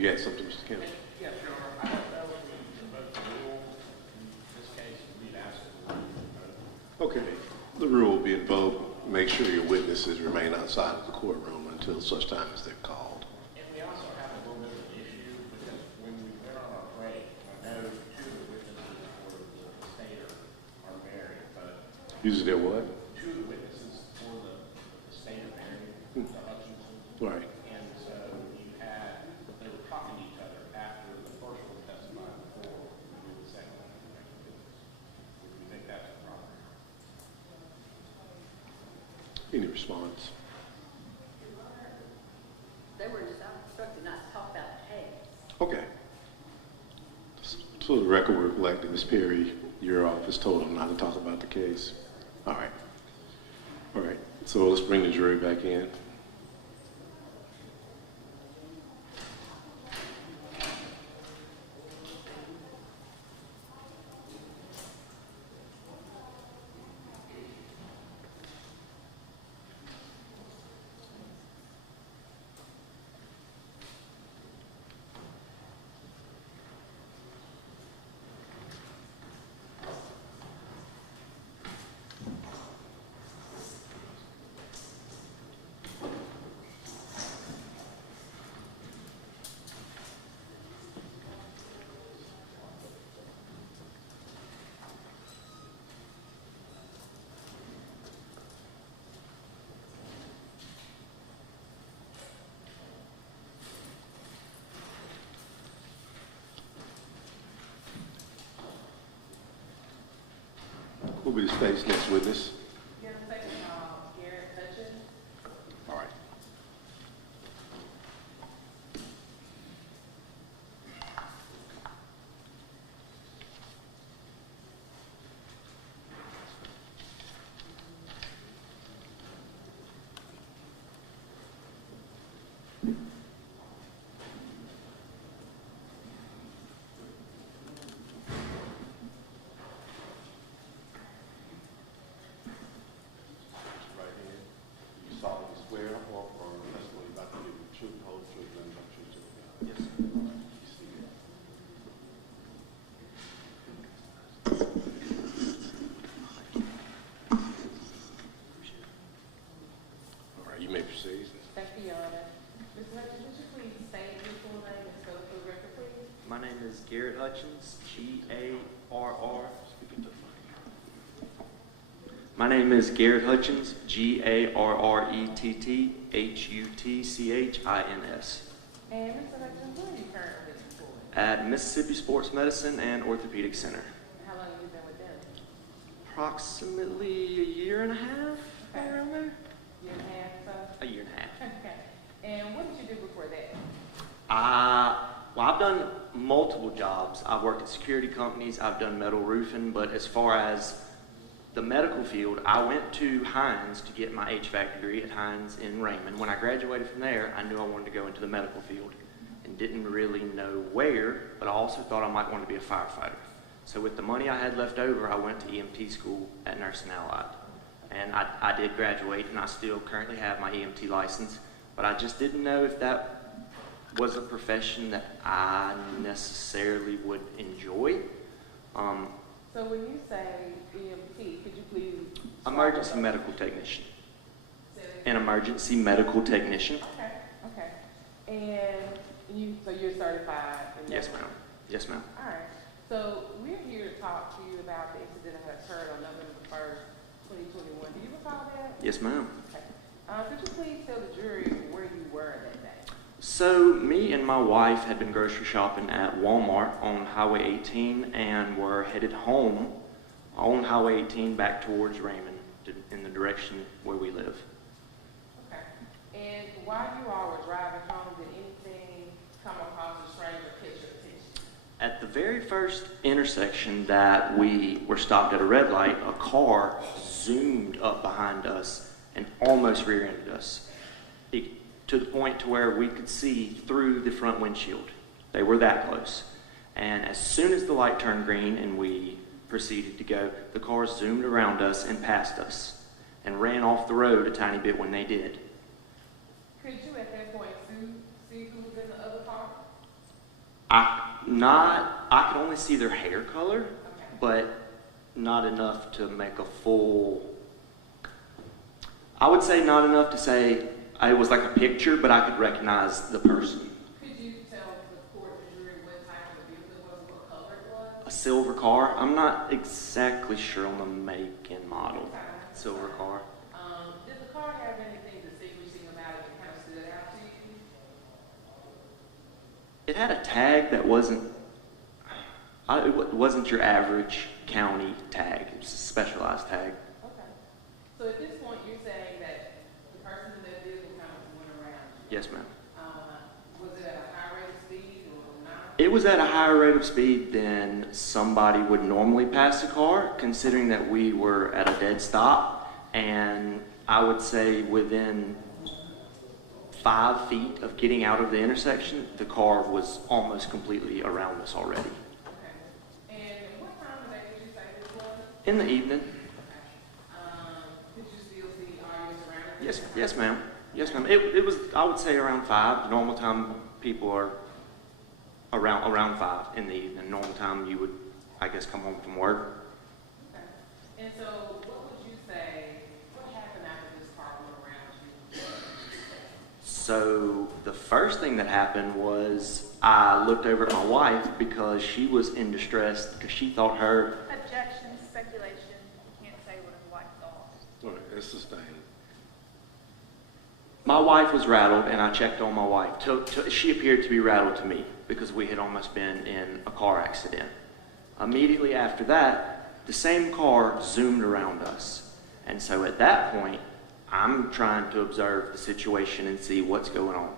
You had something, Mr. Kennedy? Yeah, sure. I don't know if we vote the rule. In this case, we'd ask the rule to vote. Okay. The rule will be invoked. Make sure your witnesses remain outside of the courtroom until such time as they're called. And we also have a little bit of an issue because when we went on our break, I know two of the witnesses for the state are married, but Usually they're what? two of the witnesses for the state are married, the Hutchins. Right. And so they were talking to each other after the first one testified before we did the second one. Would we think that's a problem? Any response? They were instructed not to talk about the case. Okay. So the record will reflect that Ms. Perry, your office told them not to talk about the case. All right. All right. So let's bring the jury back in. Who will be the state's next witness? Garrett Hutchins. All right. Thank you, Your Honor. Mr. Hutchins, would you please state your full name and spell it for the record, please? My name is Garrett Hutchins, G-A-R-R. My name is Garrett Hutchins, G-A-R-R-E-T-T-H-U-T-C-H-I-N-S. And Mr. Hutchins, where are you currently employed? At Mississippi Sports Medicine and Orthopedic Center. How long have you been with them? Approximately a year and a half, around there. Year and a half, so? A year and a half. Okay. And what did you do before that? Well, I've done multiple jobs. I've worked at security companies, I've done metal roofing, but as far as the medical field, I went to Hines to get my HVAC degree at Hines in Raymond. When I graduated from there, I knew I wanted to go into the medical field and didn't really know where, but I also thought I might want to be a firefighter. So with the money I had left over, I went to EMT school at Nursing Allied. And I did graduate, and I still currently have my EMT license, but I just didn't know if that was a profession that I necessarily would enjoy. So when you say EMT, could you please? Emergency medical technician. An emergency medical technician. Okay, okay. And so you're certified in that? Yes, ma'am. Yes, ma'am. All right. So we're here to talk to you about the incident that occurred on November 1st, 2021. Do you recall that? Yes, ma'am. Okay. Could you please tell the jury where you were that day? So me and my wife had been grocery shopping at Walmart on Highway 18 and were headed home on Highway 18 back towards Raymond in the direction where we live. Okay. And while you all were driving home, did anything come across a stranger catch your attention? At the very first intersection that we were stopped at a red light, a car zoomed up behind us and almost rear-ended us. To the point to where we could see through the front windshield. They were that close. And as soon as the light turned green and we proceeded to go, the car zoomed around us and passed us and ran off the road a tiny bit when they did. Could you at that point see who was in the other car? I could only see their hair color, Okay. but not enough to make a full, I would say not enough to say it was like a picture, but I could recognize the person. Could you tell the court, the jury, what type of vehicle it was, what color it was? A silver car. I'm not exactly sure on the make and model. Okay. Silver car. Did the car have anything distinguishing about it that kind of stood out to you? It had a tag that it wasn't your average county tag. It was a specialized tag. Okay. So at this point, you're saying that the person in that vehicle kind of went around you? Yes, ma'am. Was it at a high rate of speed or not? It was at a higher rate of speed than somebody would normally pass a car, considering that we were at a dead stop, and I would say within 5 feet of getting out of the intersection, the car was almost completely around us already. Okay. And what time of day did you say this was? In the evening. Could you still see audience around? Yes, ma'am. Yes, ma'am. It was, I would say, around 5. Normal time, people are around 5 in the evening. Normal time, you would, I guess, come home from work. Okay. And so, what would you say, what happened after this car went around you? So the first thing that happened was I looked over at my wife because she was in distress because she thought her. Objection, speculation, you can't say what his wife thought. All right, it's sustained. My wife was rattled, and I checked on my wife. She appeared to be rattled to me because we had almost been in a car accident. Immediately after that, the same car zoomed around us. And so at that point, I'm trying to observe the situation and see what's going on.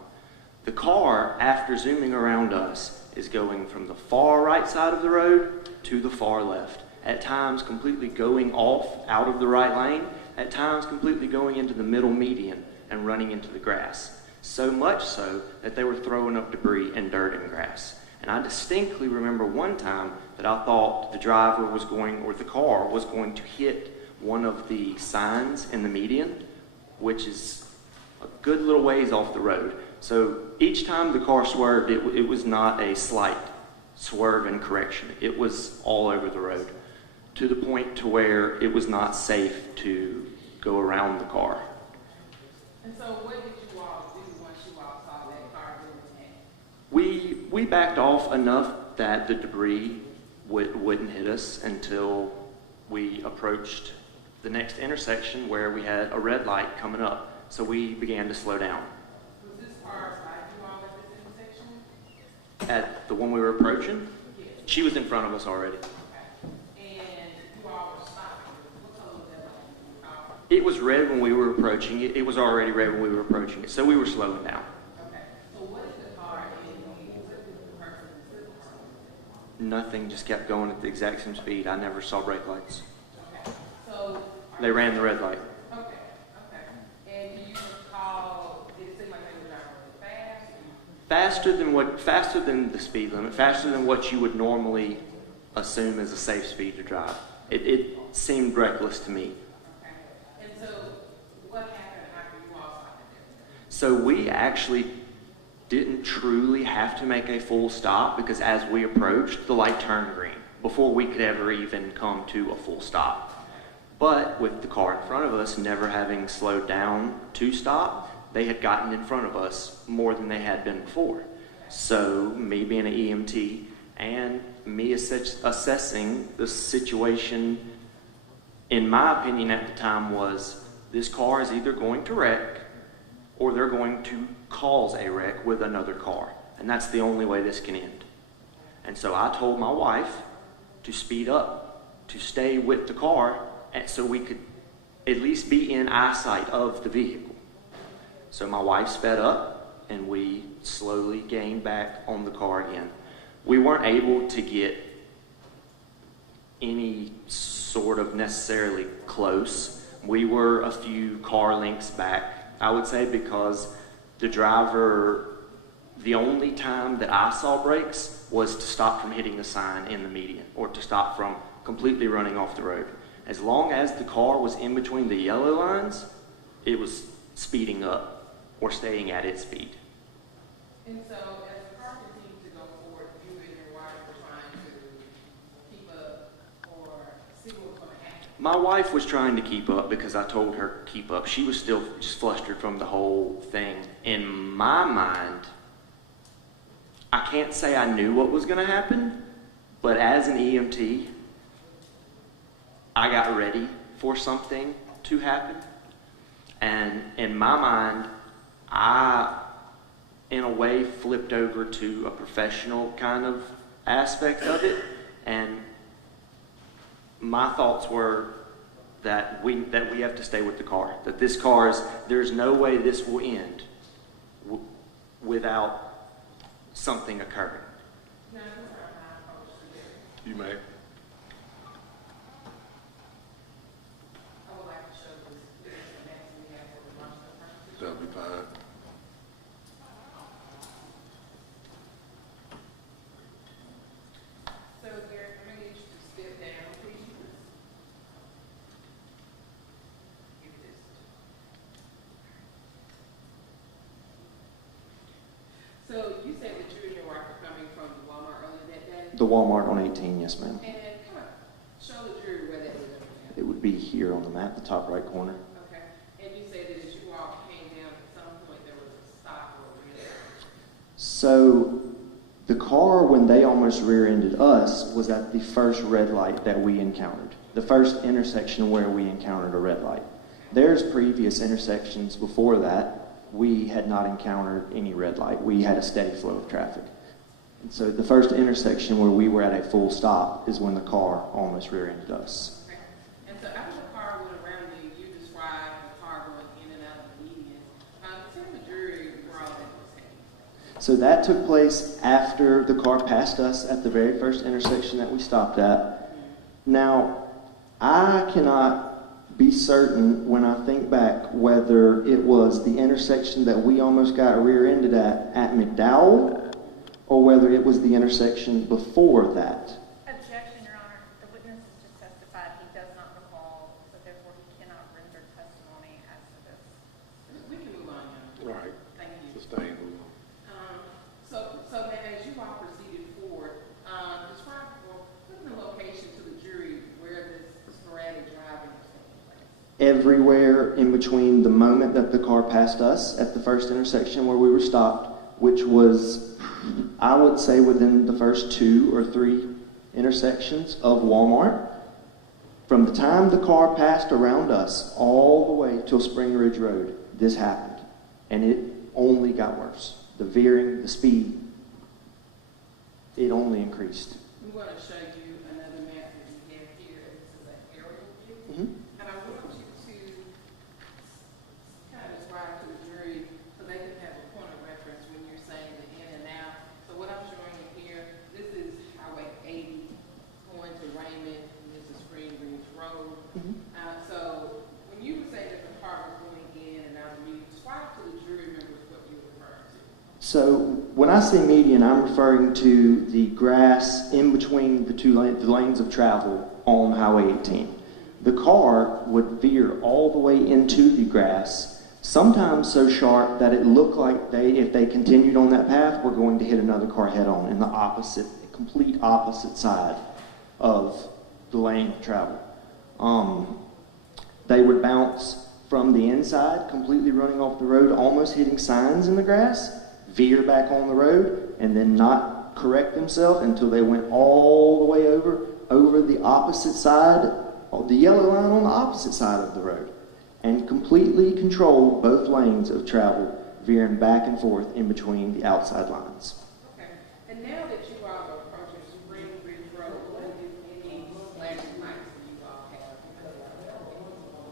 The car, after zooming around us, is going from the far right side of the road to the far left. At times completely going off out of the right lane, at times completely going into the middle median and running into the grass. So much so that they were throwing up debris and dirt and grass. And I distinctly remember one time that I thought the driver was going, or the car was going to hit one of the signs in the median, which is a good little ways off the road. So each time the car swerved, it was not a slight swerve and correction. It was all over the road to the point to where it was not safe to go around the car. And so what did you all do once you all saw that car doing that? We backed off enough that the debris wouldn't hit us until we approached the next intersection where we had a red light coming up. So we began to slow down. Was this car beside you all at this intersection? At the one we were approaching, Yes. she was in front of us already. Okay. And you all were stopping. What color was that light? Car? It was red when we were approaching it. It was already red when we were approaching it. So we were slowing down. Okay. So what did the car and what did the person in the car? Nothing, just kept going at the exact same speed. I never saw brake lights. Okay. So They ran the red light. okay. Okay. And do you recall, did it seem like they were driving really fast? Faster than the speed limit, faster than what you would normally assume is a safe speed to drive. It seemed reckless to me. Okay. And so what happened after you all stopped there? So we actually didn't truly have to make a full stop because as we approached, the light turned green before we could ever even come to a full stop. But with the car in front of us never having slowed down to stop, they had gotten in front of us more than they had been before. So me being an EMT and me assessing the situation, in my opinion at the time, was this car is either going to wreck or they're going to cause a wreck with another car. And that's the only way this can end. And so I told my wife to speed up, to stay with the car, and so we could at least be in eyesight of the vehicle. So my wife sped up, and we slowly gained back on the car again. We weren't able to get any sort of necessarily close. We were a few car lengths back, I would say, because the driver, the only time that I saw brakes was to stop from hitting the sign in the median or to stop from completely running off the road. As long as the car was in between the yellow lines, it was speeding up or staying at its speed. And so as the car continued to go forward, you My wife was trying to keep up because I told her to keep up. She was still just flustered from the whole thing. In my mind, I can't say I knew what was going to happen, but as an EMT, I got ready for something to happen. And in my mind, I, in a way, flipped over to a professional kind of aspect of it. And my thoughts were that we have to stay with the car. That this car is, there's no way this will end without something occurring. You may. I would like to show this anatomy we have for the functional purposes. That'll be fine. So, Garrett, I'm going to get you to step down, please. Give this. So, you said that you and your wife were coming from Walmart earlier that day? The Walmart on 18, yes, ma'am. And come on, show the jury where that was at. It would be here on the map, the top right corner. Okay. And you said that as you all came down, at some point there was a stop or a rear. So the car, when they almost rear-ended us, was at the first red light that we encountered. The first intersection where we encountered a red light. There's previous intersections before that, we had not encountered any red light. We had a steady flow of traffic. And so the first intersection where we were at a full stop is when the car almost rear-ended us. Okay. And so after the car went around you, you described the car going in and out of the median. Tell the jury where all that was happening. So that took place after the car passed us at the very first intersection that we stopped at. Now, I cannot be certain when I think back whether it was the intersection that we almost got rear-ended at McDowell, or whether it was the intersection before that. Objection, Your Honor. The witness has just testified he does not recall, so therefore he cannot render testimony as to this. We can move on now. All right. Thank you. Sustain. Move on. So then as you all proceeded forward, describe or put in the location to the jury where this sporadic driving was taking place. Everywhere in between the moment that the car passed us at the first intersection where we were stopped, which was, I would say, within the first 2 or 3 intersections of Walmart. From the time the car passed around us all the way till Spring Ridge Road, this happened. And it only got worse. The veering, the speed, it only increased. I'm going to show you another map that we have here. This is an aerial view. Mm-hmm. And I want you to kind of describe to the jury so they can have a point of reference when you're saying the in and out. So what I'm showing you here, this is Highway 80 going to Raymond, and this is Spring Ridge Road. Mm-hmm. So when you were saying that the car was going in and out of the median, describe to the jury members what you were referring to. So when I say median, I'm referring to the grass in between the the lanes of travel on Highway 18. The car would veer all the way into the grass, sometimes so sharp that it looked like if they continued on that path, were going to hit another car head-on in the complete opposite side of the lane of travel. They would bounce from the inside, completely running off the road, almost hitting signs in the grass, veer back on the road, and then not correct themselves until they went all the way over the opposite side, the yellow line on the opposite side of the road, and completely controlled both lanes of travel, veering back and forth in between the outside lines. Okay. And now that you all are approaching Spring Ridge Road, what are any flashing lights that you all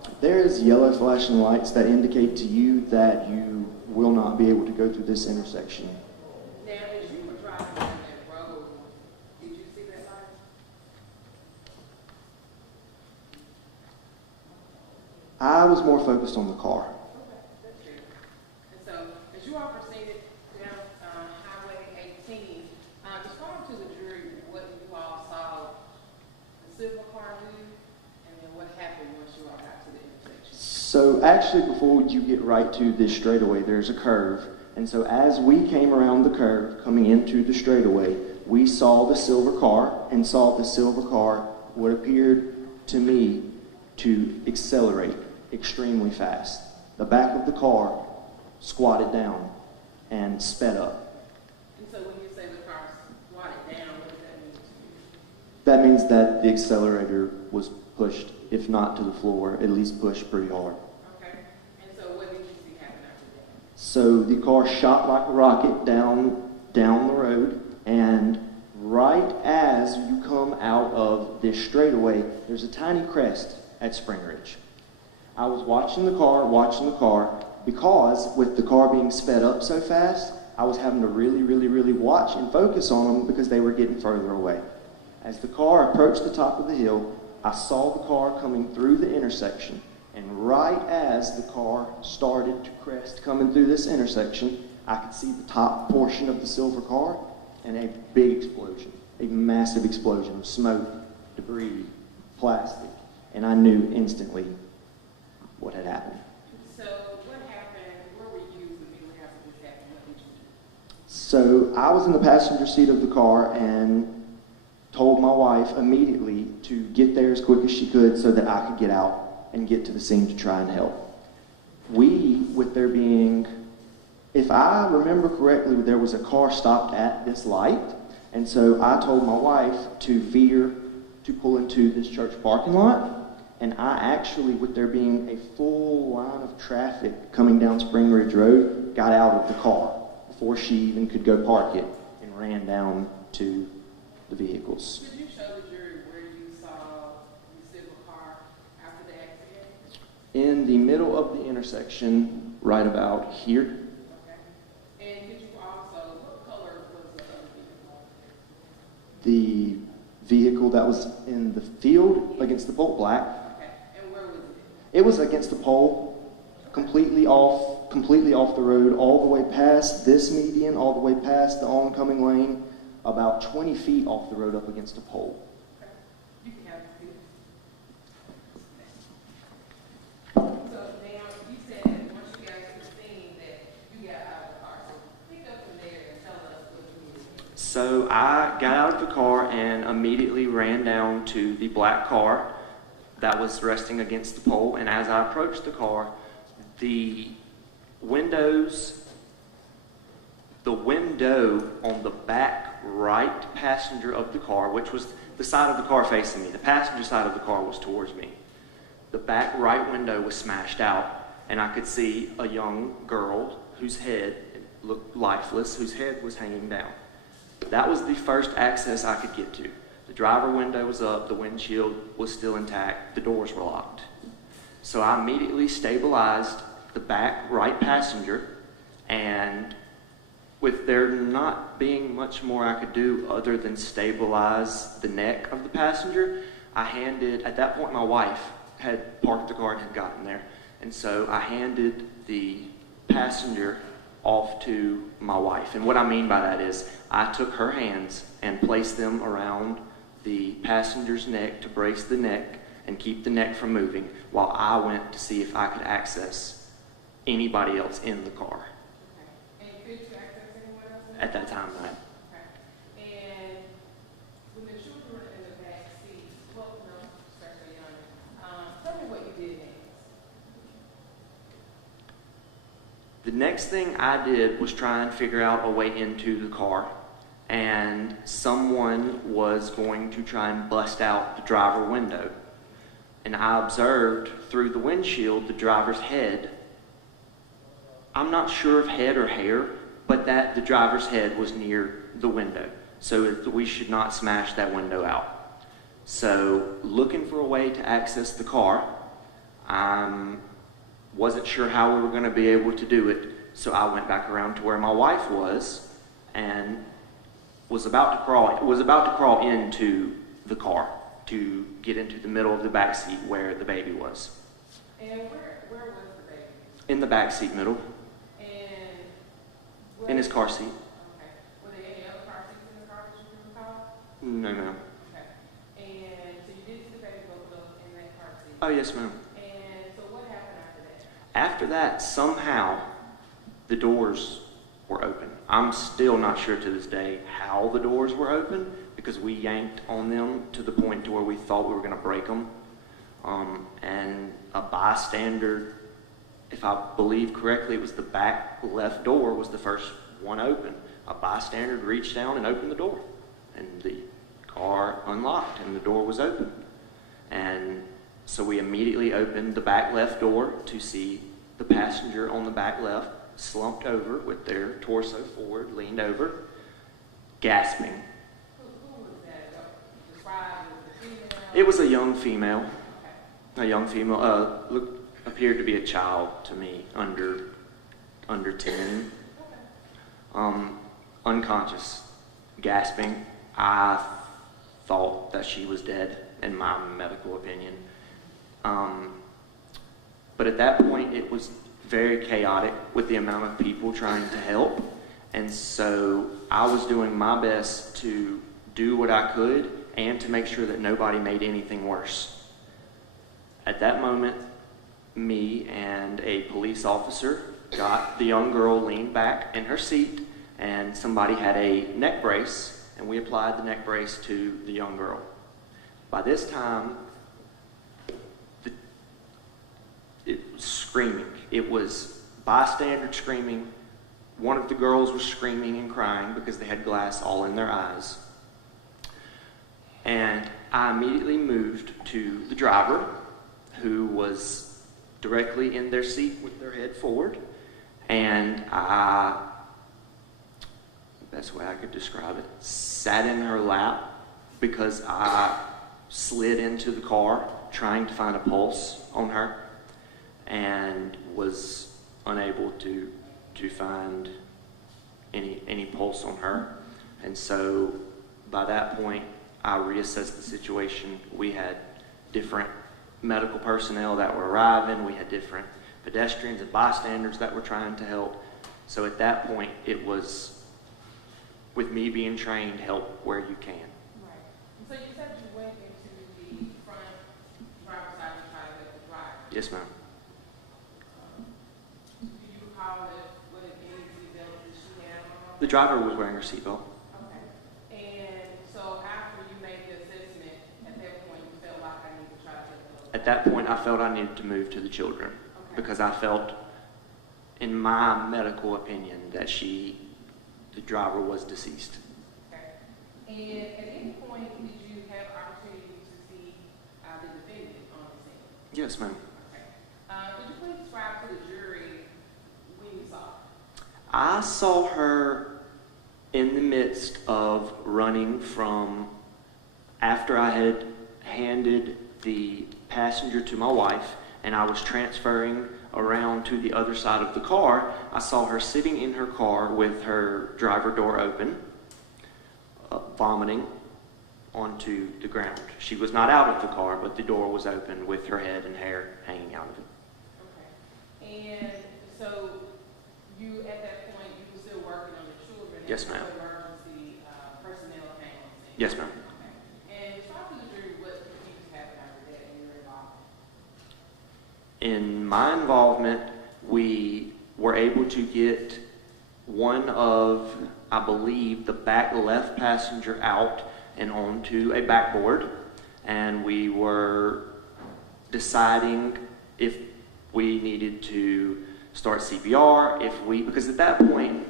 have? There is yellow flashing lights that indicate to you that you will not be able to go through this intersection. Now, as you were driving down that road, did you see that light? I was more focused on the car. Okay, that's good. And so, as you all proceeded down Highway 18, describe to the jury what you all saw the silver car do, and then what happened once you all got to the intersection. So actually, before you get right to this straightaway, there's a curve. And so as we came around the curve, coming into the straightaway, we saw the silver car, and saw the silver car, what appeared to me to accelerate extremely fast. The back of the car squatted down and sped up. And so when you say the car squatted down, what does that mean to you? That means that the accelerator was pushed, if not to the floor, at least pushed pretty hard. Okay. And so what did you see happen after that? So the car shot like a rocket down the road, and right as you come out of this straightaway, there's a tiny crest at Spring Ridge. I was watching the car, because with the car being sped up so fast, I was having to really watch and focus on them because they were getting further away. As the car approached the top of the hill, I saw the car coming through the intersection, and right as the car started to crest coming through this intersection, I could see the top portion of the silver car and a big explosion, a massive explosion of smoke, debris, plastic, and I knew instantly what had happened. So what happened? Where were you immediately after this happened? What did you do? So I was in the passenger seat of the car and told my wife immediately to get there as quick as she could so that I could get out and get to the scene to try and help. With there being, if I remember correctly, there was a car stopped at this light, and so I told my wife to veer to pull into this church parking lot, and I actually, with there being a full line of traffic coming down Spring Ridge Road, got out of the car before she even could go park it and ran down to the vehicles. Could you show the jury where you saw the silver car after the accident? In the middle of the intersection, right about here. Okay. And could you also, what color was the other vehicle? The vehicle that was in the field against the pole, black. Okay. And where was it? It was against the pole, completely off the road, all the way past this median, all the way past the oncoming lane, about 20 feet off the road up against a pole. Okay. You can have the seat. So now you said that once you got to the scene that you got out of the car. So pick up from there and tell us what you did. So I got out of the car and immediately ran down to the black car that was resting against the pole. And as I approached the car, the window on the back right passenger of the car, which was the side of the car facing me, the passenger side of the car was towards me. The back right window was smashed out, and I could see a young girl whose head looked lifeless, whose head was hanging down. That was the first access I could get to. The driver window was up, the windshield was still intact, the doors were locked. So I immediately stabilized the back right passenger, and with there not being much more I could do other than stabilize the neck of the passenger, at that point my wife had parked the car and had gotten there, and so I handed the passenger off to my wife. And what I mean by that is I took her hands and placed them around the passenger's neck to brace the neck and keep the neck from moving while I went to see if I could access anybody else in the car. Okay. And could you access anyone else? At that time, no. Okay. And when the children were in the back seat, well, no, especially young, tell me what you did next. The next thing I did was try and figure out a way into the car, and someone was going to try and bust out the driver window. And I observed through the windshield the driver's head. I'm not sure if head or hair, but that the driver's head was near the window, so we should not smash that window out. So looking for a way to access the car, wasn't sure how we were going to be able to do it, so I went back around to where my wife was and was about to crawl into the car to get into the middle of the back seat where the baby was. And where was the baby? In the back seat middle, And in his car seat. Okay. Were there any other car seats in the car that you can recall? No, ma'am. Okay. And so you did see the baby both up in that car seat. Oh, yes, ma'am. And so what happened after that? After that, somehow, the doors were open. I'm still not sure to this day how the doors were open, because we yanked on them to the point to where we thought we were going to break them. And a bystander, if I believe correctly, it was the back left door was the first one open. A bystander reached down and opened the door, and the car unlocked and the door was open. And so we immediately opened the back left door to see the passenger on the back left slumped over with their torso forward, leaned over, gasping. Who was that? Described as a female? It was a young female. A young female, appeared to be a child to me, under 10. Unconscious, gasping. I thought that she was dead, in my medical opinion. But at that point, it was very chaotic with the amount of people trying to help. And so I was doing my best to do what I could and to make sure that nobody made anything worse. At that moment, me and a police officer got the young girl leaned back in her seat, and somebody had a neck brace, and we applied the neck brace to the young girl. By this time, it was screaming. It was bystander screaming. One of the girls was screaming and crying because they had glass all in their eyes. And I immediately moved to the driver, who was directly in their seat with their head forward, and the best way I could describe it, sat in her lap because I slid into the car trying to find a pulse on her and was unable to find any pulse on her. And so by that point, I reassessed the situation. We had different medical personnel that were arriving. We had different pedestrians and bystanders that were trying to help. So at that point, it was, with me being trained, help where you can. Right. And so you said you went into the front driver's side to try to get the driver. Yes, ma'am. Do you recall what any seatbelt that she had on? The driver was wearing her seatbelt. Okay. And so after you made the assessment, at that point you felt like I need to try to get the At that point, I felt I needed to move to the children, Okay. because I felt, in my medical opinion, that the driver was deceased. Okay. And at any point did you have opportunity to see the defendant on the scene? Yes, ma'am. Okay. Could you please describe to the jury when you saw her? I saw her in the midst of running from, after I had handed the passenger to my wife and I was transferring around to the other side of the car, I saw her sitting in her car with her driver door open, vomiting onto the ground. She was not out of the car, but the door was open with her head and hair hanging out of it. Okay. And so you, at that point, you were still working on the children? Yes, ma'am. And emergency personnel came on the scene? Yes, ma'am. Okay. And describe to the jury what procedures happened after that in your involvement. In my involvement, we were able to get one of, I believe, the back left passenger out and onto a backboard, and we were deciding if we needed to start CPR, because at that point,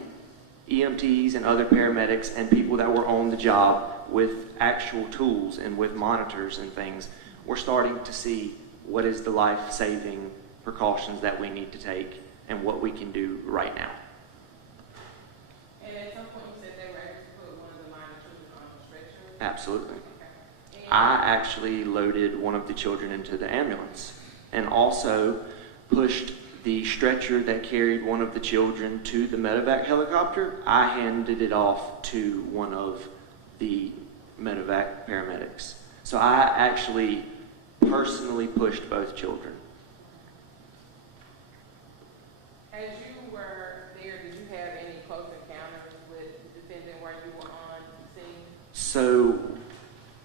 EMTs and other paramedics and people that were on the job with actual tools and with monitors and things were starting to see what is the life-saving precautions that we need to take and what we can do right now. And at some point you said they were able to put one of the minor children on the stretcher? Absolutely. Okay. I actually loaded one of the children into the ambulance and also pushed the stretcher that carried one of the children to the medevac helicopter. I handed it off to one of the medevac paramedics. So I actually personally pushed both children. As you were there, did you have any close encounters with the defendant where you were on the scene? So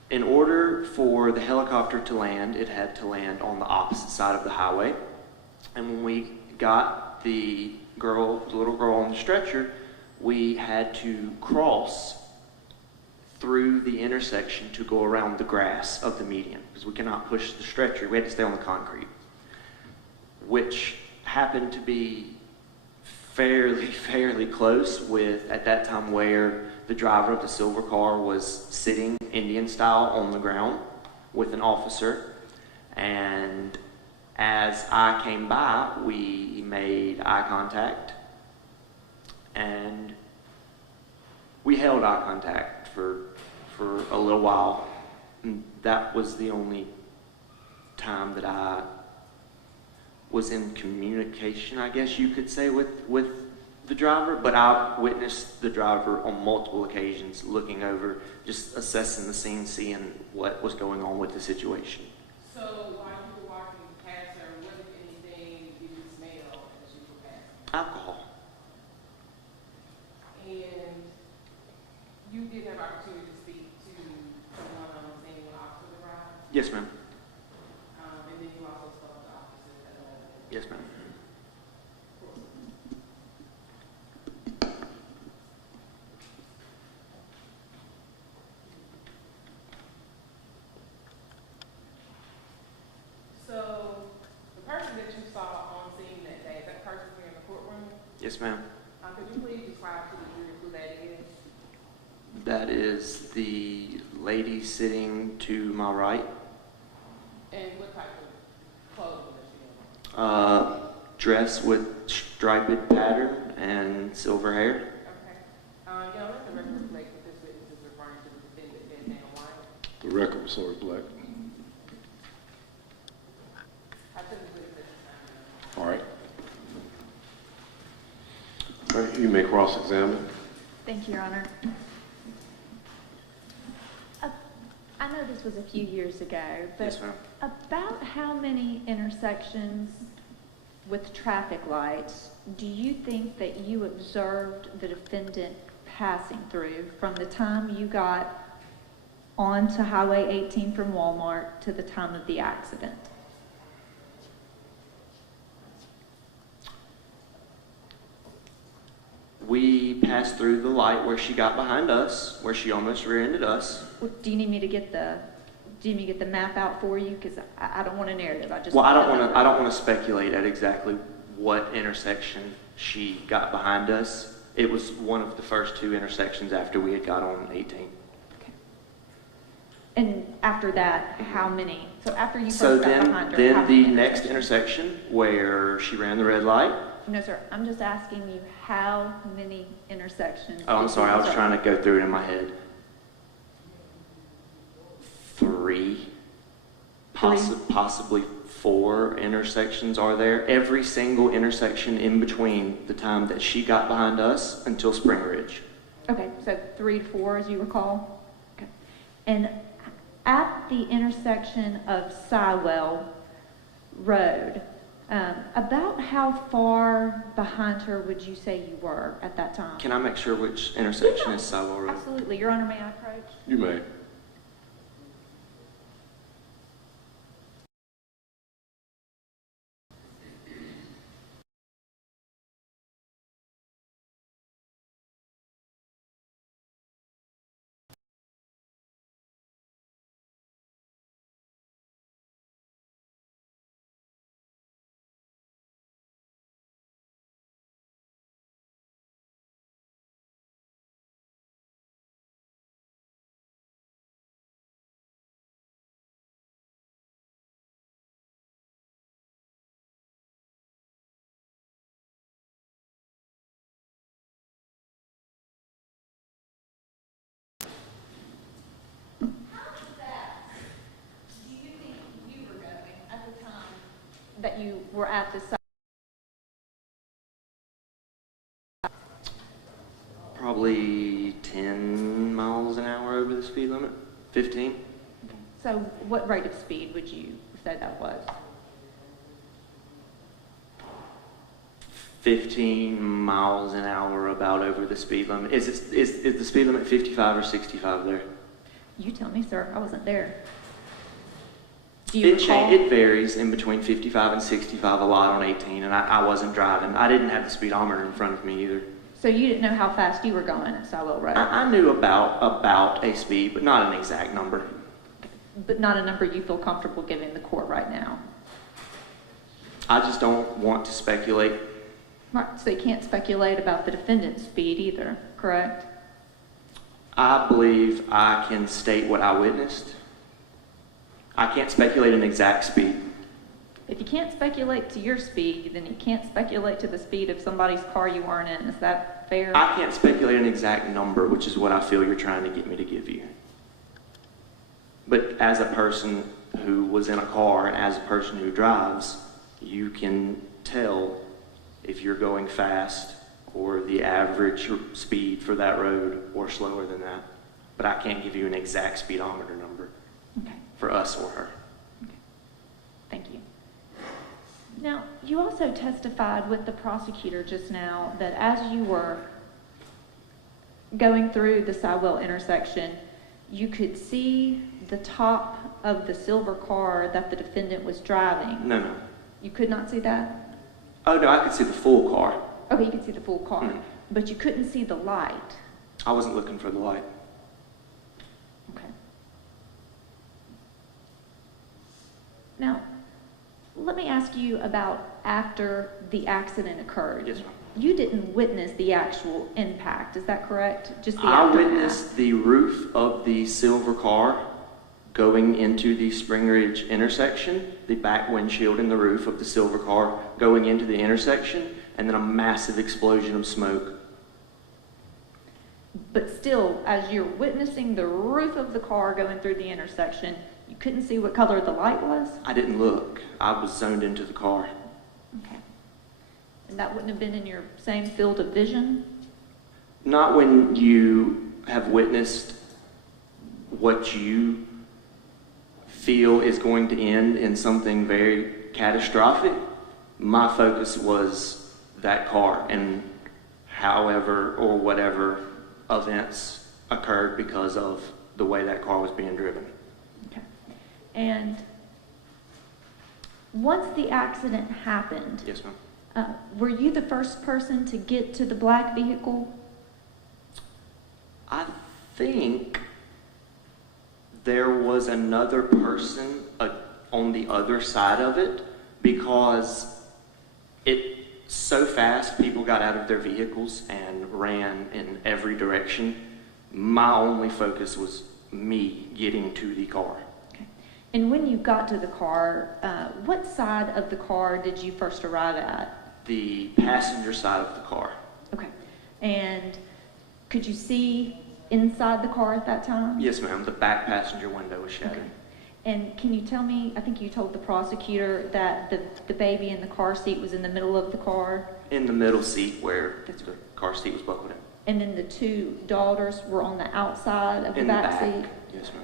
in order for the helicopter to land, it had to land on the opposite side of the highway. And when we got the little girl on the stretcher, we had to cross through the intersection to go around the grass of the median because we cannot push the stretcher. We had to stay on the concrete, which happened to be fairly close with, at that time, where the driver of the silver car was sitting Indian style on the ground with an officer. And as I came by, we made eye contact, and we held eye contact for a little while. And that was the only time that I was in communication, I guess you could say, with the driver, but I witnessed the driver on multiple occasions looking over, just assessing the scene, seeing what was going on with the situation. So while you were walking past her, what, if anything, did you smell as you were passing? Alcohol. And you did have opportunity to speak to someone on the scene when officers arrived? Yes, ma'am. And then you also spoke to officers at the moment? Yes, ma'am. So the person that you saw on scene that day, is that person here in the courtroom? Yes, ma'am. Could you please describe to the jury who that is? That is the lady sitting to my right. And what type of clothes was she in? Dress with striped pattern and silver hair. Okay. Let the record reflect that this witness is referring to the defendant, dead man white. The record was so black. I took the witness at the time. All right. All right, you may cross-examine. Thank you, Your Honor. I know this was a few years ago, but Yes, ma'am. about how many intersections with traffic lights do you think that you observed the defendant passing through from the time you got onto Highway 18 from Walmart to the time of the accident? We passed through the light where she got behind us, where she almost rear-ended us. Well, do you need me to get the map out for you? Because I don't want a narrative. I just Well, I don't want to speculate at exactly what intersection she got behind us. It was one of the first two intersections after we had got on 18. Okay. And after that, how many? So after you first So got behind her, how then many the next intersections? intersection where she ran the red light. No, sir. I'm just asking you how many intersections. Oh, I'm did you sorry. I was observe? trying to go through it in my head. 3, possibly 4 intersections are there. Every single intersection in between the time that she got behind us until Spring Ridge. Okay, so 3 to 4, as you recall. Okay. And at the intersection of Sywell Road, about how far behind her would you say you were at that time? Can I make sure which intersection is Sywell Road? Absolutely. Your Honor, may I approach? You may. That you were at the site? Probably 10 miles an hour over the speed limit. 15. So what rate of speed would you say that was? 15 miles an hour about over the speed limit. Is the speed limit 55 or 65 there? You tell me, sir. I wasn't there. Do you recall? It varies in between 55 and 65 a lot on 18, and I wasn't driving. I didn't have the speedometer in front of me either. So you didn't know how fast you were going at Sywell Road? I knew about a speed, but not an exact number. But not a number you feel comfortable giving the court right now? I just don't want to speculate. Right, so you can't speculate about the defendant's speed either, correct? I believe I can state what I witnessed. I can't speculate an exact speed. If you can't speculate to your speed, then you can't speculate to the speed of somebody's car you weren't in. Is that fair? I can't speculate an exact number, which is what I feel you're trying to get me to give you. But as a person who was in a car and as a person who drives, you can tell if you're going fast or the average speed for that road or slower than that. But I can't give you an exact speedometer number for us or her. Okay. Thank you. Now, you also testified with the prosecutor just now that as you were going through the Sywell intersection, you could see the top of the silver car that the defendant was driving. No. You could not see that? Oh, no, I could see the full car. Okay, you could see the full car, Mhm. but you couldn't see the light. I wasn't looking for the light. Okay. Now, let me ask you about after the accident occurred. Yes, ma'am. You didn't witness the actual impact, is that correct? Just the I aftermath. witnessed the roof of the silver car going into the Spring Ridge intersection, the back windshield and the roof of the silver car going into the intersection, and then a massive explosion of smoke. But still, as you're witnessing the roof of the car going through the intersection, you couldn't see what color the light was? I didn't look. I was zoned into the car. Okay. And that wouldn't have been in your same field of vision? Not when you have witnessed what you feel is going to end in something very catastrophic. My focus was that car and however or whatever events occurred because of the way that car was being driven. Okay. And once the accident happened, Yes, ma'am. Were you the first person to get to the black vehicle? I think there was another person on the other side of it because it so fast people got out of their vehicles and ran in every direction. My only focus was me getting to the car. Okay. And when you got to the car, what side of the car did you first arrive at? The passenger side of the car. Okay. And could you see inside the car at that time? Yes, ma'am. The back passenger window was shattered. Okay. And can you tell me, I think you told the prosecutor that the baby in the car seat was in the middle of the car? In the middle seat where That's the car seat was buckled in. And then the two daughters were on the outside of the In the back back. seat? Yes, ma'am.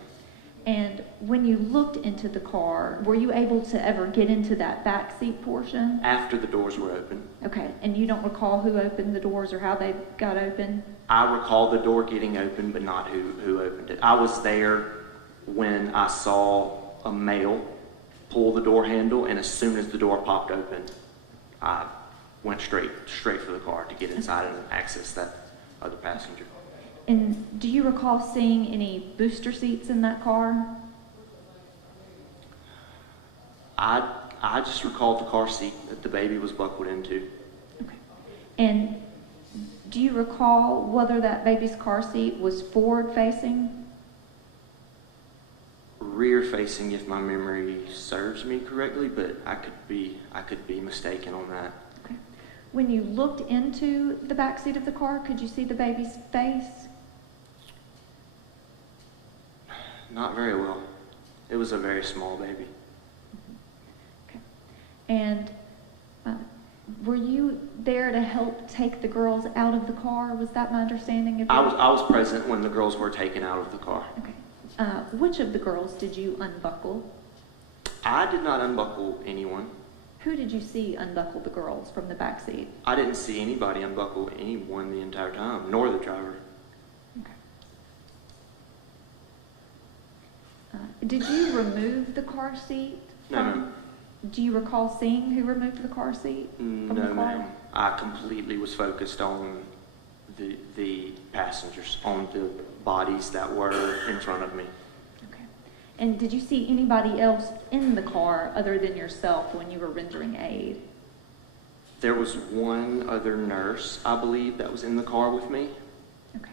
And when you looked into the car, were you able to ever get into that back seat portion? After the doors were open. Okay, and you don't recall who opened the doors or how they got open? I recall the door getting open, but not who opened it. I was there when I saw a male pull the door handle, and as soon as the door popped open, I went straight for the car to get inside and access that other passenger. And do you recall seeing any booster seats in that car? I just recalled the car seat that the baby was buckled into. Okay. And do you recall whether that baby's car seat was forward facing? Rear facing, if my memory serves me correctly, but I could be mistaken on that. Okay. When you looked into the back seat of the car, could you see the baby's face? Not very well. It was a very small baby. Okay. And were you there to help take the girls out of the car? Was that my understanding of it? I was present when the girls were taken out of the car. Okay. Which of the girls did you unbuckle? I did not unbuckle anyone. Who did you see unbuckle the girls from the back seat? I didn't see anybody unbuckle anyone the entire time, nor the driver. Okay. Did you remove the car seat? No, ma'am. Do you recall seeing who removed the car seat from the No, car? ma'am. I completely was focused on the passengers, on the bodies that were in front of me. Okay. And did you see anybody else in the car other than yourself when you were rendering aid? There was one other nurse, I believe, that was in the car with me. Okay.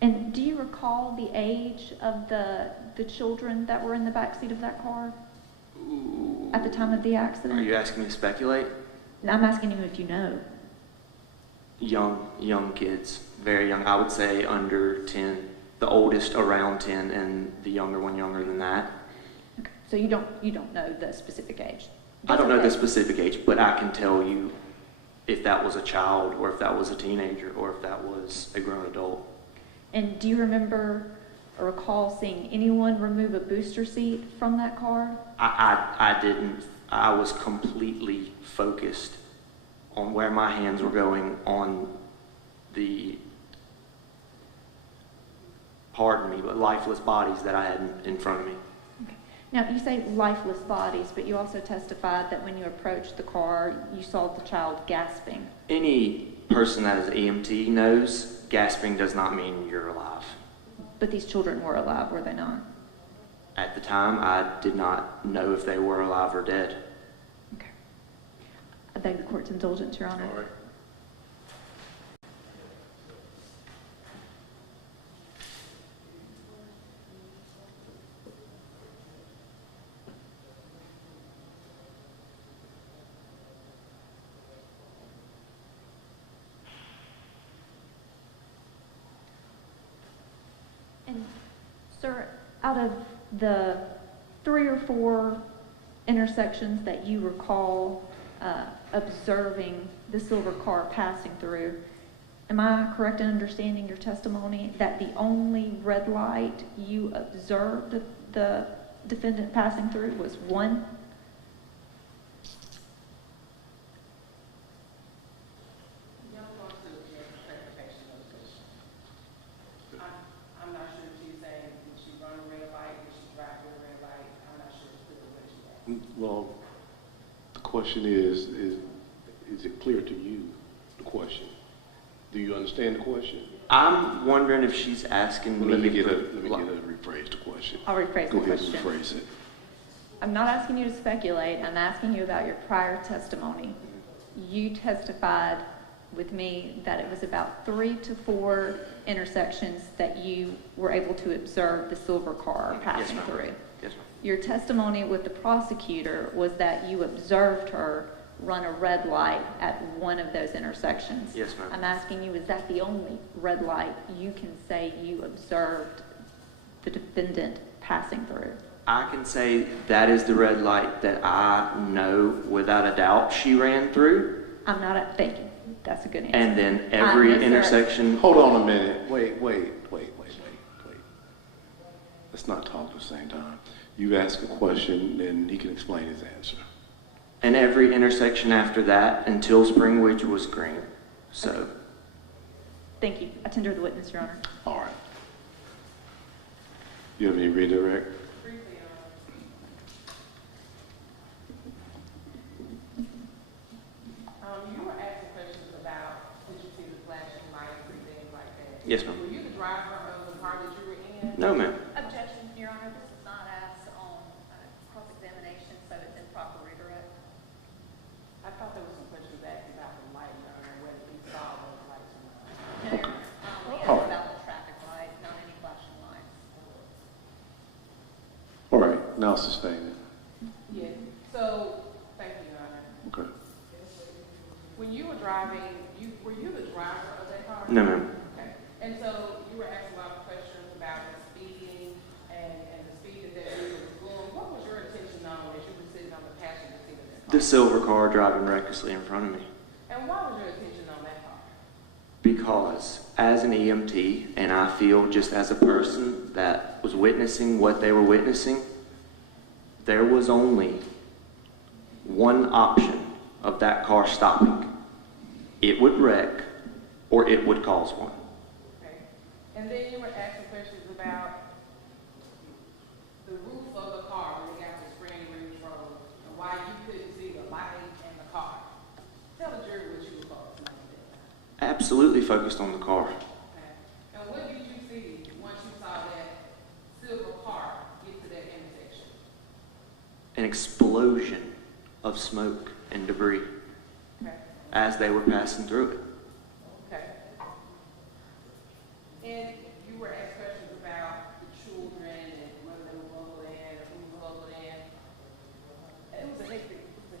And do you recall the age of the children that were in the backseat of that car Ooh. at the time of the accident? Are you asking me to speculate? I'm asking you if you know. Young kids, very young. I would say under 10. The oldest around 10, and the younger one younger than that. Okay. So you don't know the specific age? I don't know okay. the specific age, but I can tell you if that was a child, or if that was a teenager, or if that was a grown adult. And do you remember or recall seeing anyone remove a booster seat from that car? I didn't. I was completely focused on where my hands were going on the, pardon me, but lifeless bodies that I had in front of me. Okay. Now, you say lifeless bodies, but you also testified that when you approached the car, you saw the child gasping. Any person that is EMT knows gasping does not mean you're alive. But these children were alive, were they not? At the time, I did not know if they were alive or dead. Okay. I beg the court's indulgence, Your Honor. All right. And, sir, out of the 3 or 4 intersections that you recall observing the silver car passing through, am I correct in understanding your testimony that the only red light you observed the defendant passing through was one? Young person, clarification of the question. I'm not sure if she's saying, did she run a red light, did she drive through a red light? I'm not sure it's clear what she asked. Well, the question is it clear to you, the question? Do you understand the question? I'm wondering if she's asking Well, me. let me get a rephrase the question. I'll rephrase Go the ahead question. and rephrase it. I'm not asking you to speculate. I'm asking you about your prior testimony. You testified with me that it was about 3 to 4 intersections that you were able to observe the silver car passing ma'am. through. Yes, ma'am. Your testimony with the prosecutor was that you observed her run a red light at one of those intersections. Yes, ma'am. I'm asking you, is that the only red light you can say you observed the defendant passing through? I can say that is the red light that I know without a doubt she ran through. I'm not thank you. That's a good answer. And then every Yes, sir. intersection. Hold on a minute. Wait. Let's not talk at the same time. You ask a question, and he can explain his answer. And every intersection after that until Springwich was green. So. Okay. Thank you. I tender the witness, Your Honor. All right. You have any redirect? Briefly, you were asking questions about, did you see the flashing lights and things like that? Yes, ma'am. Were you the driver of the car that you were in? No, ma'am. Objection, Your Honor, this is not asked on cross-examination, so it's improper redirect. I thought there was some questions asked about the light, whether you saw those lights or not. No, Your Honor, we All asked right. about the traffic light, not any flashing lights. All right. Now sustain it. Yeah, so, thank you, Your Honor. Okay. When you were driving, were you the driver of that car? No, ma'am. Okay, and so you were asking a lot of questions about the speeding and the speed that vehicle was going. What was your attention on as you were sitting on the passenger seat of that car? The silver car driving recklessly in front of me. And why was your attention on that car? Because as an EMT, and I feel just as a person that was witnessing what they were witnessing, there was only one option of that car stopping. It would wreck or it would cause one. Okay, and then you were asking questions about the roof of the car when you got to Spring Ridge Road and why you couldn't see the light and the car. Tell the jury what you were focusing on that. absolutely focused on the car. Okay. And what did you see once you saw that silver car get to that intersection? An explosion of smoke and debris Okay. as they were passing through it. Okay. And you were asked questions about the children and whether they were local in or who was local in. It was a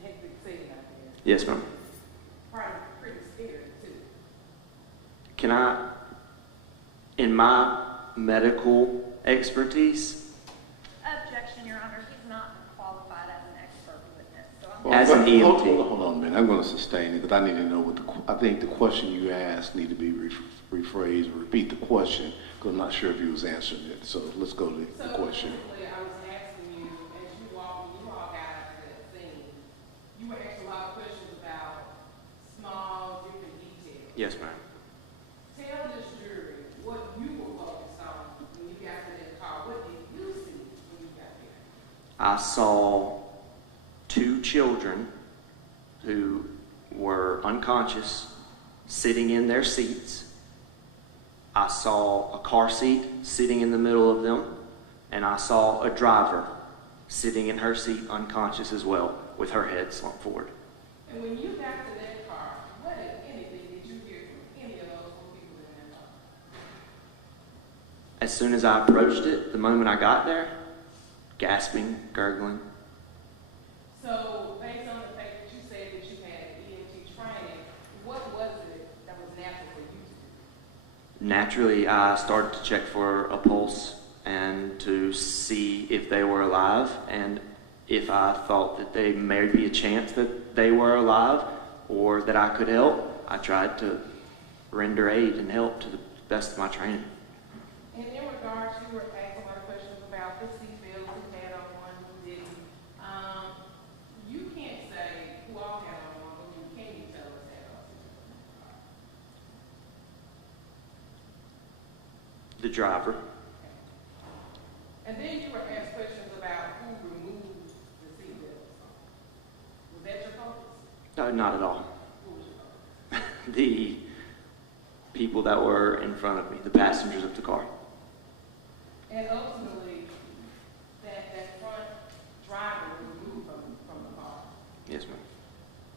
hectic scene out there. Yes, ma'am. Probably pretty scary too. Can I, in my medical expertise, Objection, Your Honor, he's not qualified as an expert witness, so I'm. As an EMT. Hold on a minute. I'm going to sustain it because I need to know I think the question you asked need to be rephrased or repeat the question because I'm not sure if you was answering it. So let's go to the question. Basically, I was asking you, as you walk, when you walk out of that scene, you were asked a lot of questions about small, different details. yes, ma'am. Tell this jury what you were focused on when you got to that car. What did you see when you got there? I saw 2 children who were unconscious sitting in their seats. I saw a car seat sitting in the middle of them, and I saw a driver sitting in her seat unconscious as well with her head slumped forward. And when you got to that car, what, if anything, did you hear from any of those 4 people in that car? As soon as I approached it, the moment I got there, gasping, gurgling. So, based on the fact that you said that you had EMT training, what was it that was natural for you to do? Naturally, I started to check for a pulse and to see if they were alive, and if I thought that they may be a chance that they were alive or that I could help, I tried to render aid and help to the best of my training. And in regards, you were asked a lot of questions about the seatbelt, who had on one, who didn't. You can't say who all had on one, but can you tell us that? The driver. And then you were asked questions about who removed the seatbelts. Was that your focus? No, not at all. Who was your focus? The people that were in front of me, the passengers of the car. And ultimately, that front driver was removed from the car. Yes, ma'am.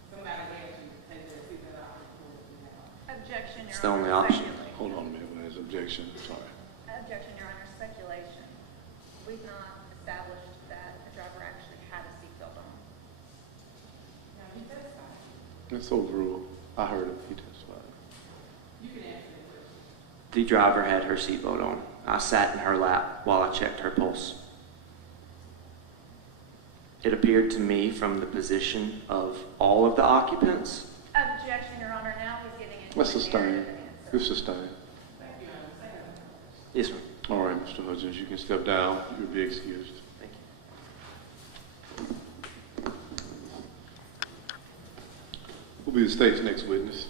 Somebody asked you to take that seatbelt out before you now. Objection, It's Your the only Honor, option. speculation. Hold on a minute. When there's objection, sorry. Objection, Your Honor, speculation. We've not established that the driver actually had a seatbelt on. Now, he testified. That's overruled. I heard it. He testified. You can answer that question. The driver had her seatbelt on. I sat in her lap while I checked her pulse. It appeared to me from the position of all of the occupants. Objection, Your Honor, now he's getting into Let's a sustain. narrative answer. Let's sustain. Thank you, Your Honor. Say that. Yes, ma'am. All right, Mr. Hutchins, you can step down. You'll be excused. Thank you. Who'll be the state's next witness?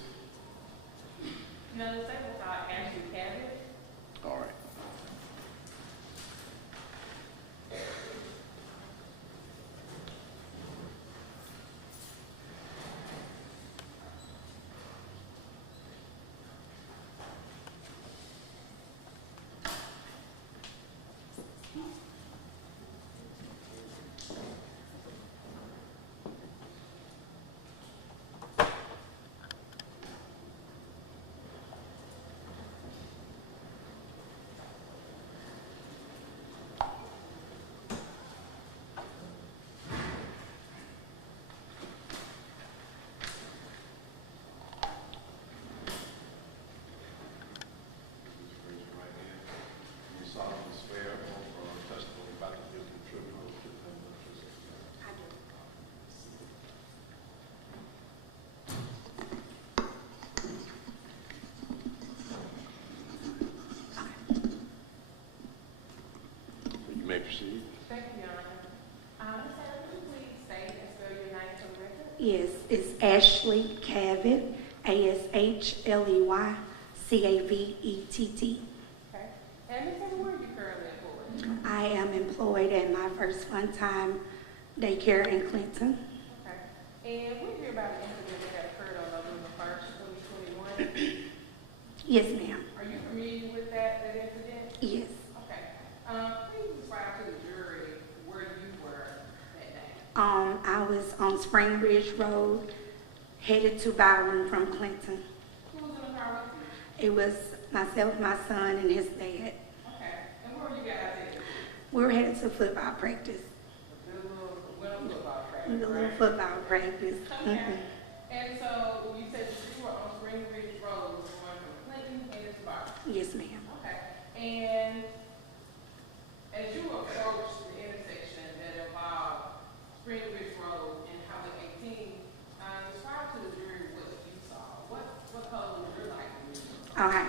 Now, the second Ashley Cavett. All right. Raise your right hand. You solemnly swear or testimony about to give the truth, the whole truth, and nothing but the truth. I do. You may proceed. Thank you, Your Honor. Ms. Hannah, would you please state and spell your name for the record? Yes, it's Ashley Cavett, ASHLEY CAVETT. Okay. And Ms. Hannah, where are you currently employed? I am employed at my first one-time daycare in Clinton. Okay. And we hear about an incident that occurred on November 1st, 2021. Yes, ma'am. Are you familiar with that incident? Yes. Okay. Please describe to the jury where you were that day. I was on Spring Ridge Road, headed to Byron from Clinton. Who was in the car with you? It was myself, my son, and his dad. Okay. And where were you guys at? We were headed to football practice. The little football The practice, little right? football practice. Okay. Mhm. And so you said that you were on Spring Ridge Road going from Clinton headed to Byron. Yes, ma'am. Okay. And as you approached the intersection that involved Spring Ridge Road and Highway 18, describe to the jury what you saw. What color was your light when you saw? Okay.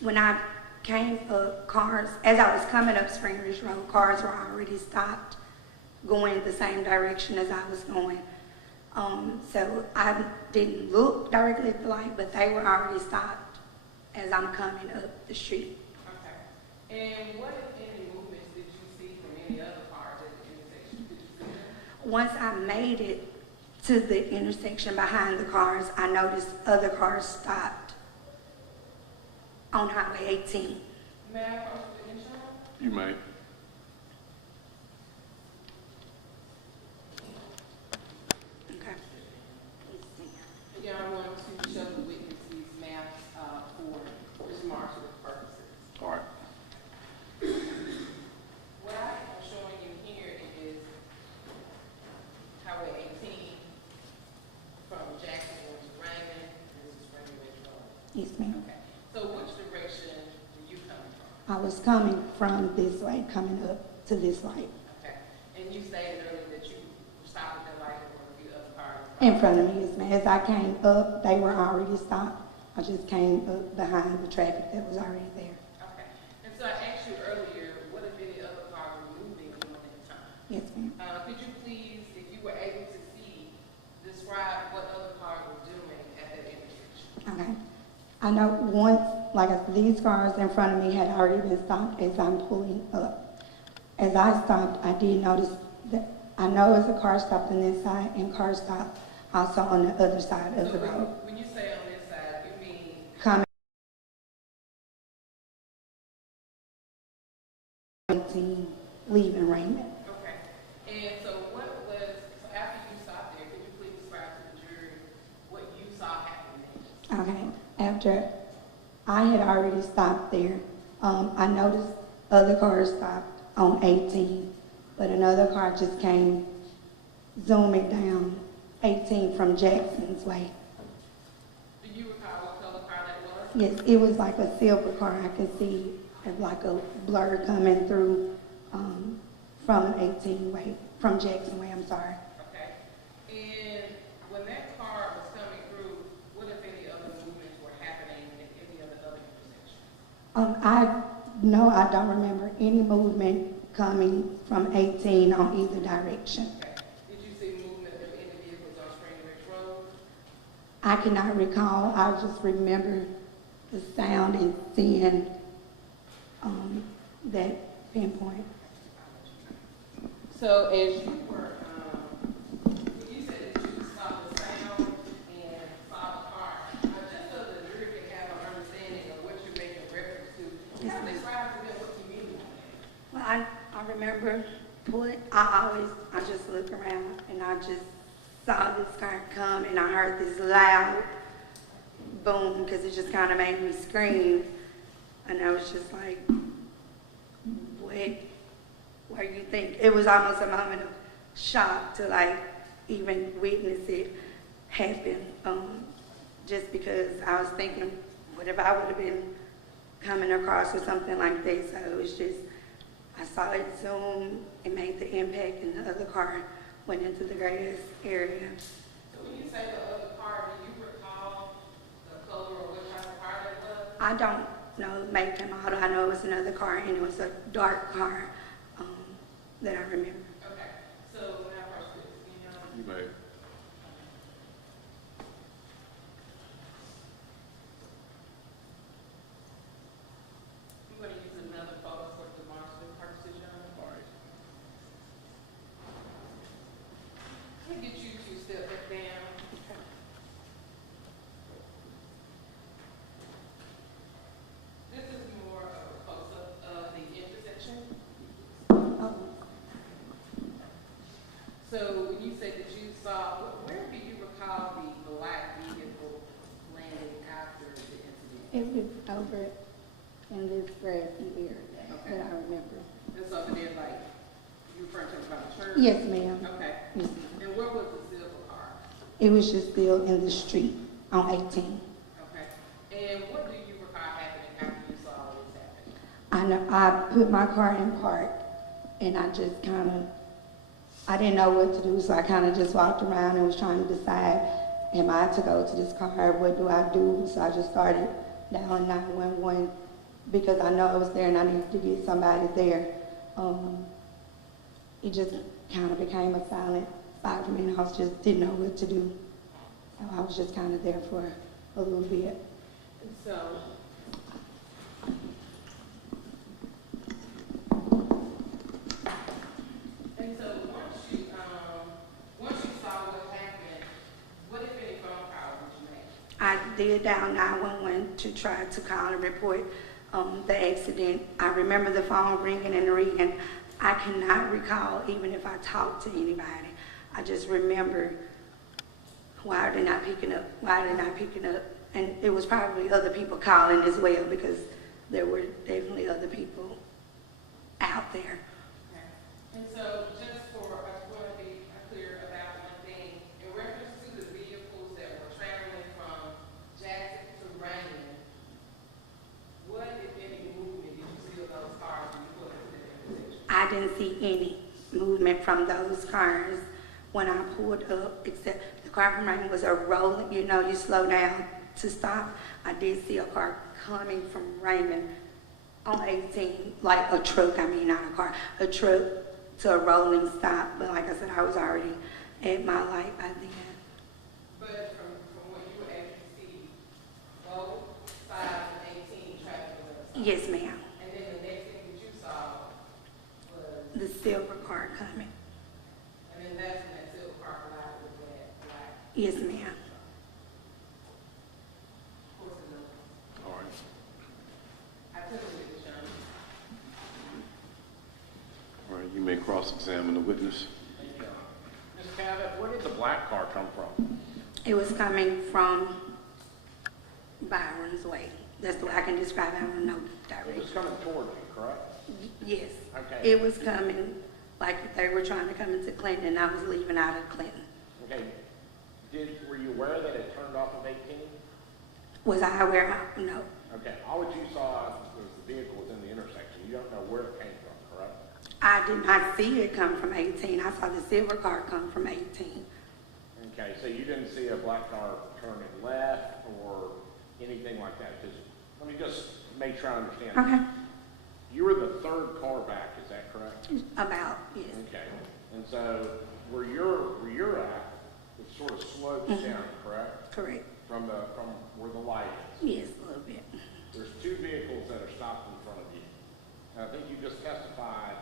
When I came up, cars, as I was coming up Spring Ridge Road, cars were already stopped going the same direction as I was going. So I didn't look directly at the light, but they were already stopped as I'm coming up the street. Okay. And what, if any, movements did you see from any other cars at the intersection? Did you see them? Once I made it to the intersection behind the cars, I noticed other cars stopped on Highway 18. May I approach the insurance? You may. Okay. Yeah, I want to show the witness these maps for Mr. Marshall's purposes. All right. What I am showing you here is Highway 18 from Jackson to Raymond, and this is Raymond Ridge Road. Yes, ma'am. Okay. So which direction were you coming from? I was coming from this way, coming up to this light. Okay. And you stated earlier that you stopped at the light and one of the other cars. In front of me, yes, ma'am. As I came up, they were already stopped. I just came up behind the traffic that was already there. Okay. And so I asked you earlier, what if any other cars were moving during that time? Yes, ma'am. Could you please, if you were able to see, describe what other cars were doing at that intersection? Okay. I know once, like I said, these cars in front of me had already been stopped as I'm pulling up. As I stopped, I did notice that I know as a car stopped on this side and car stopped also on the other side of the road. When you say on this side, you mean Coming 18, leaving Raymond. okay. And so what was, so after you stopped there, could you please describe to the jury what you saw happen next? Okay. After I had already stopped there, I noticed other cars stopped on 18, but another car just came zooming down 18 from Jackson's way. Do you recall what color car that was? Yes, it was like a silver car. I could see like a blur coming through from 18 way, from Jackson way, I'm sorry. Okay. And when that car was coming through, what if any other movements were happening at any of the other intersections? I don't remember any movement coming from 18 on either direction. Okay. Did you see movement of any vehicles on Spring Ridge Road? I cannot recall. I just remember the sound and seeing that pinpoint. So as you were, you said that you saw the sound and saw the car. Just so the jury can have an understanding of what you're making reference to, Yes, kind of ma'am. describe to them what you mean. Well, I remember I just look around and I just saw this car come and I heard this loud boom because it just kind of made me scream. And I was just like, what do you think? It was almost a moment of shock to like even witness it happen. Just because I was thinking, what if I would have been coming across or something like this? So it was just, I saw it zoom and made the impact and the other car went into the greatest area. So when you say the other car, do you recall the color or what type of car that was? I don't know the make and model. I know it was another car and it was a dark car that I remember. Okay. So when I approach this, You may. I'm going to use another photo for demonstrative purposes, Your Honor. All right. I'll get you to step back down. So when you said that you saw, where do you recall the black vehicle landing after the incident? It was over in this grassy area that I remember. It's over there, like, you referring to about the church? Yes, ma'am. Okay. Yes, ma'am. And where was the silver car? It was just still in the street on 18. Okay. And what do you recall happening after you saw this happen? I know I put my car in park, and I just kind of, I didn't know what to do, so I kind of just walked around and was trying to decide, am I to go to this car? What do I do? So I just started dialing 911 because I know I was there and I needed to get somebody there. It just kind of became a silent spot for me, and I was just didn't know what to do. So I was just kind of there for a little bit. And so, once you saw what happened, what if any phone calls did you make? I did dial 911 to try to call and report the accident. I remember the phone ringing and ringing. I cannot recall even if I talked to anybody. I just remember, why are they not picking up? Why are they not picking up? And it was probably other people calling as well because there were definitely other people out there. Okay. And so, just for, I just want to be clear about one thing. In reference to the vehicles that were traveling from Jackson to Raymond, what, if any, movement did you see of those cars when you pulled into that intersection? I didn't see any movement from those cars when I pulled up, except the car from Raymond was a rolling, you know, you slow down to stop. I did see a car coming from Raymond on 18, like a truck, I mean, not a car, a truck to a rolling stop. But like I said, I was already at my light by then. But from what you were able to see, both sides of 18 traffic was. Yes, ma'am. And then the next thing that you saw was. The silver car coming. And then that's when that silver car collided with that black. Yes, ma'am. Horse and nose. All right. I took it with the shun. All right, you may cross-examine the witness. Thank you. Ms. Cavett, where did the black car come from? It was coming from Byron's way. That's the way I can describe it. I don't know It was direction. coming toward you, correct? Yes. Okay. It was coming like they were trying to come into Clinton, and I was leaving out of Clinton. Okay. Were you aware that it turned off of 18? Was I aware? No. Okay. All that you saw was the vehicle was in the intersection. You don't know where it came from, correct? I did not see it come from 18. I saw the silver car come from 18. Okay, so you didn't see a black car turning left or anything like that? Because let me just make sure I understand. Okay. You were the third car back, is that correct? About, yes. Okay. And so where you're at, it sort of slopes down, correct? Correct. From where the light is. Yes, a little bit. There's two vehicles that are stopped in front of you. And I think you just testified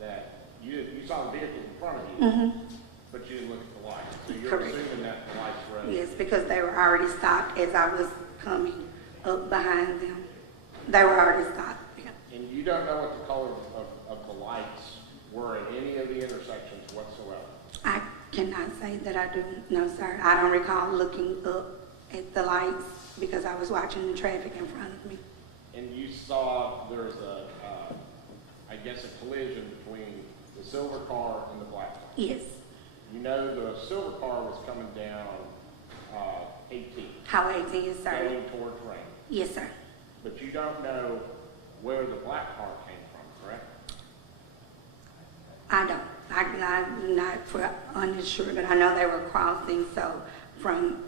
that you saw the vehicle in front of you, but you didn't look at the lights. So you're Correct. assuming that the lights were red. Yes, because they were already stopped as I was coming up behind them. They were already stopped. Yeah. And you don't know what the color of the lights were at any of the intersections whatsoever? I cannot say that I do. No, sir. I don't recall looking up at the lights because I was watching the traffic in front of me. And you saw there's I guess a collision between the silver car and the black car. Yes. You know the silver car was coming down 18, How 18 is, sir? going towards Rain. Yes, sir. But you don't know where the black car came from, correct? I don't. I'm not for unsure, but I know they were crossing, so from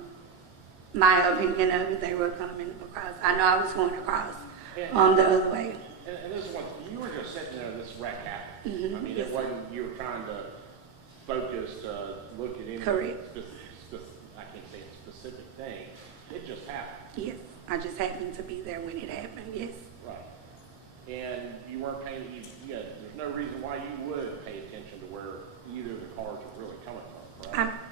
my opinion of it, they were coming across. I know I was going across on the other way. And this is one, you were just sitting there and this wreck happened. Mhm, I mean, yes, it wasn't, you were trying to focus, look at any Correct. I can't say a specific thing. It just happened. Yes, I just happened to be there when it happened, yes. Right. And you weren't paying, there's no reason why you would pay attention to where either of the cars are really coming from, correct?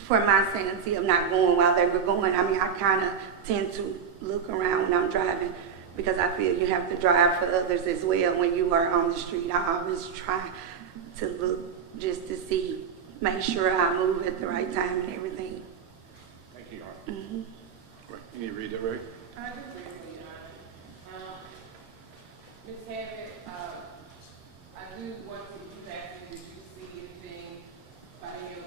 For my sanity of not going while they were going, I mean, I kind of tend to look around when I'm driving because I feel you have to drive for others as well when you are on the street. I always try to look, just to see, make sure I move at the right time and everything. Thank you, Your Honor. Mhm. Right. You need to read that, right? I just briefly, Your Honor. Ms. Cavett, I do want to, you asked me, did you see anything by any of,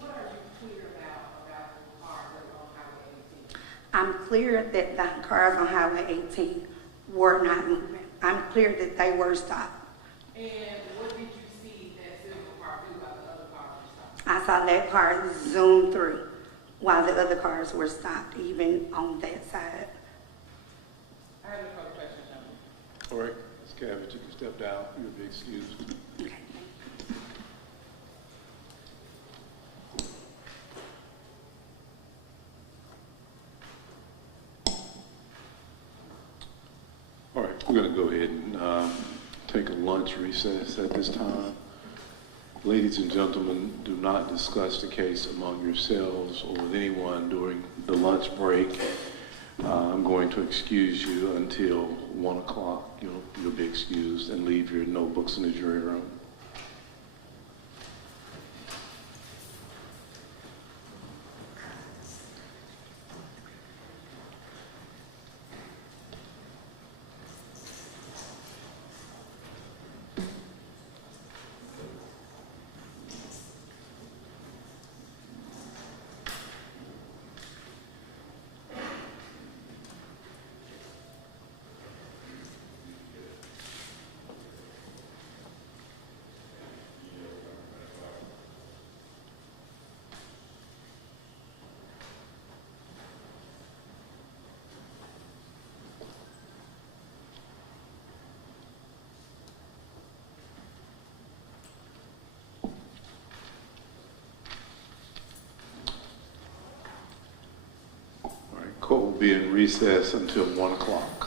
what are you clear about the cars that were on Highway 18? I'm clear that the cars on Highway 18 were not moving. I'm clear that they were stopped. And what did you see that silver car do while the other cars were stopped? I saw that car zoom through while the other cars were stopped, even on that side. I have no further questions, gentlemen. All right, Ms. Cavett, you can step down. You'll be excused. Okay. All right, we're going to go ahead and take a lunch recess at this time. Ladies and gentlemen, do not discuss the case among yourselves or with anyone during the lunch break. I'm going to excuse you until 1 o'clock. You'll be excused, and leave your notebooks in the jury room. Court will be in recess until 1 o'clock.